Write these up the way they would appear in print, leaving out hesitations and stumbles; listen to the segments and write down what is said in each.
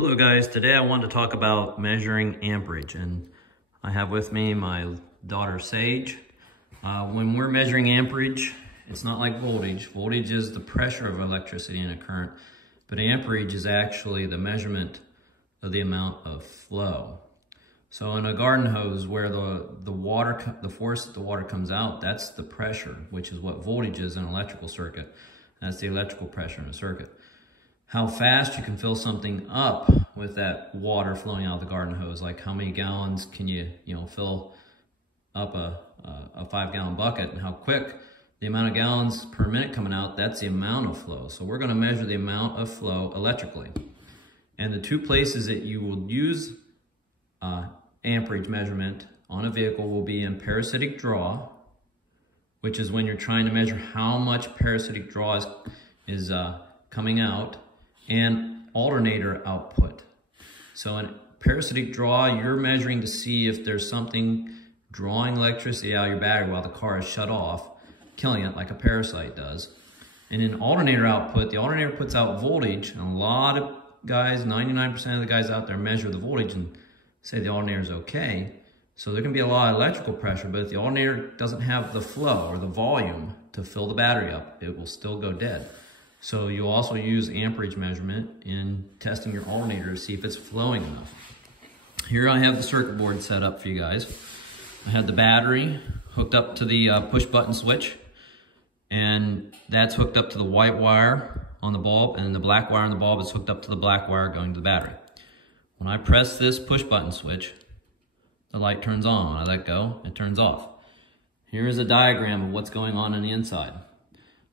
Hello guys, today I want to talk about measuring amperage, and I have with me my daughter Sage. When we're measuring amperage, it's not like voltage. Voltage is the pressure of electricity in a current, but amperage is actually the measurement of the amount of flow. So in a garden hose where the force that the water comes out, that's the pressure, which is what voltage is in an electrical circuit. That's the electrical pressure in a circuit. How fast you can fill something up with that water flowing out of the garden hose, like how many gallons can you fill up a 5-gallon bucket, and how quick the amount of gallons per minute coming out, that's the amount of flow. So we're going to measure the amount of flow electrically. And the two places that you will use amperage measurement on a vehicle will be in parasitic draw, which is when you're trying to measure how much parasitic draw is coming out, and alternator output. So in parasitic draw, you're measuring to see if there's something drawing electricity out of your battery while the car is shut off, killing it like a parasite does. And in alternator output, the alternator puts out voltage, and a lot of guys, 99% of the guys out there measure the voltage and say the alternator is okay. So there can be a lot of electrical pressure, but if the alternator doesn't have the flow or the volume to fill the battery up, it will still go dead. So you also use amperage measurement in testing your alternator to see if it's flowing enough. Here I have the circuit board set up for you guys. I have the battery hooked up to the push button switch, and that's hooked up to the white wire on the bulb, and the black wire on the bulb is hooked up to the black wire going to the battery. When I press this push button switch, the light turns on. When I let go, it turns off. Here is a diagram of what's going on the inside.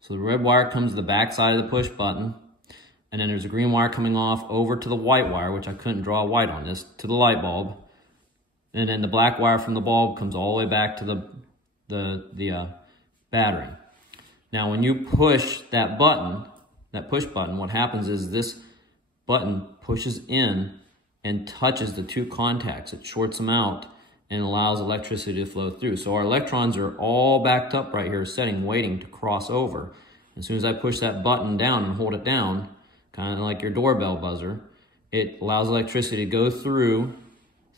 So the red wire comes to the back side of the push button, and then there's a green wire coming off over to the white wire, which I couldn't draw white on this, to the light bulb. And then the black wire from the bulb comes all the way back to the battery. Now when you push that button, that push button, what happens is this button pushes in and touches the two contacts. It shorts them out and allows electricity to flow through. So our electrons are all backed up right here, setting, waiting to cross over. As soon as I push that button down and hold it down, kind of like your doorbell buzzer, it allows electricity to go through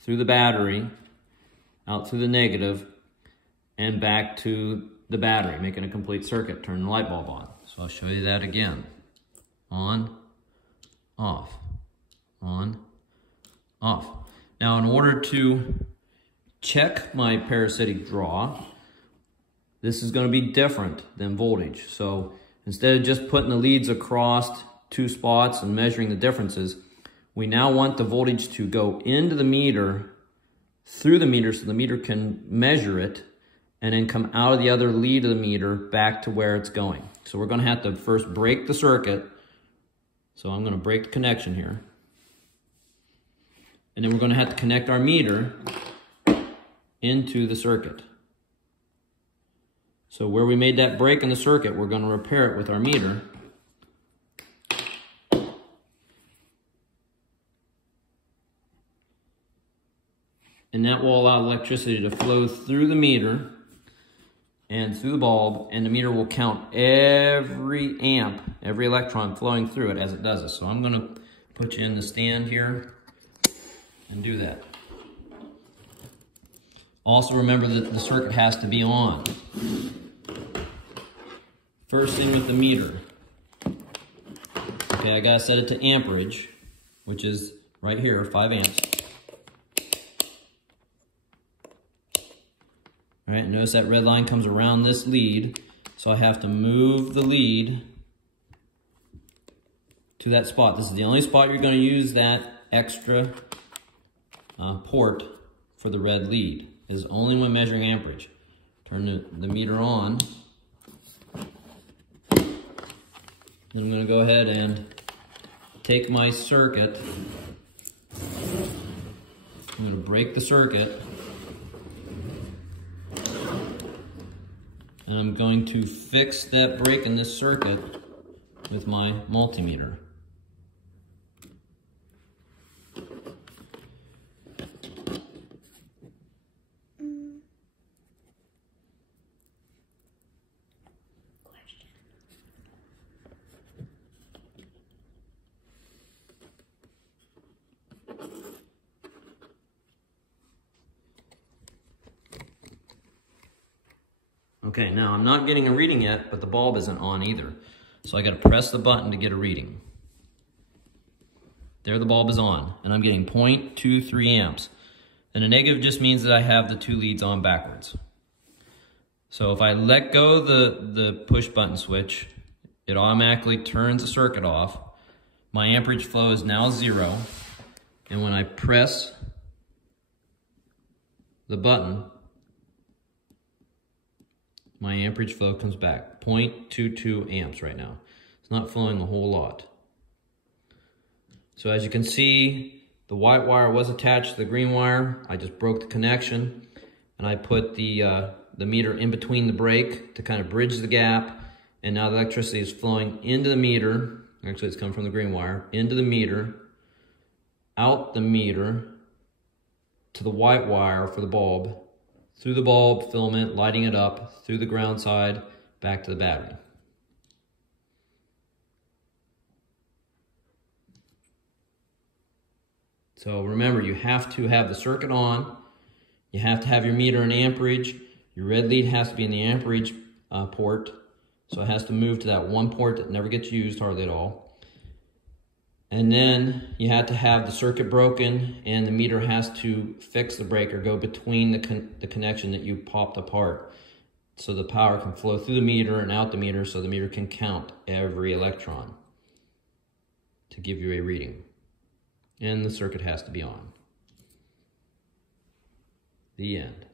the battery, out through the negative, and back to the battery, making a complete circuit, turn the light bulb on. So I'll show you that again. On, off, on, off. Now in order to check my parasitic draw, this is going to be different than voltage. So instead of just putting the leads across two spots and measuring the differences, we now want the voltage to go into the meter, through the meter, so the meter can measure it, and then come out of the other lead of the meter back to where it's going. So we're going to have to first break the circuit. So I'm going to break the connection here. And then we're going to have to connect our meter into the circuit. So where we made that break in the circuit, we're going to repair it with our meter. And that will allow electricity to flow through the meter and through the bulb, and the meter will count every amp, every electron flowing through it as it does this. So I'm going to put you in the stand here and do that. Also remember that the circuit has to be on. First thing with the meter. Okay, I gotta set it to amperage, which is right here, 5 amps. All right, notice that red line comes around this lead, so I have to move the lead to that spot. This is the only spot you're gonna use that extra port for the red lead. Is only when measuring amperage. Turn the meter on. Then I'm going to go ahead and take my circuit. I'm going to break the circuit. And I'm going to fix that break in this circuit with my multimeter. Okay, now I'm not getting a reading yet, but the bulb isn't on either. So I gotta press the button to get a reading. There the bulb is on, and I'm getting 0.23 amps. And a negative just means that I have the 2 leads on backwards. So if I let go the push button switch, it automatically turns the circuit off. My amperage flow is now 0. And when I press the button, my amperage flow comes back, 0.22 amps right now. It's not flowing a whole lot. So as you can see, the white wire was attached to the green wire. I just broke the connection, and I put the meter in between the break to kind of bridge the gap. And now the electricity is flowing into the meter. Actually, it's coming from the green wire, into the meter, out the meter, to the white wire for the bulb, through the bulb filament, lighting it up, through the ground side, back to the battery. So remember, you have to have the circuit on, you have to have your meter in amperage, your red lead has to be in the amperage port, so it has to move to that one port that never gets used hardly at all. And then you have to have the circuit broken, and the meter has to fix the breaker, go between the connection that you popped apart, so the power can flow through the meter and out the meter, so the meter can count every electron to give you a reading. And the circuit has to be on. The end.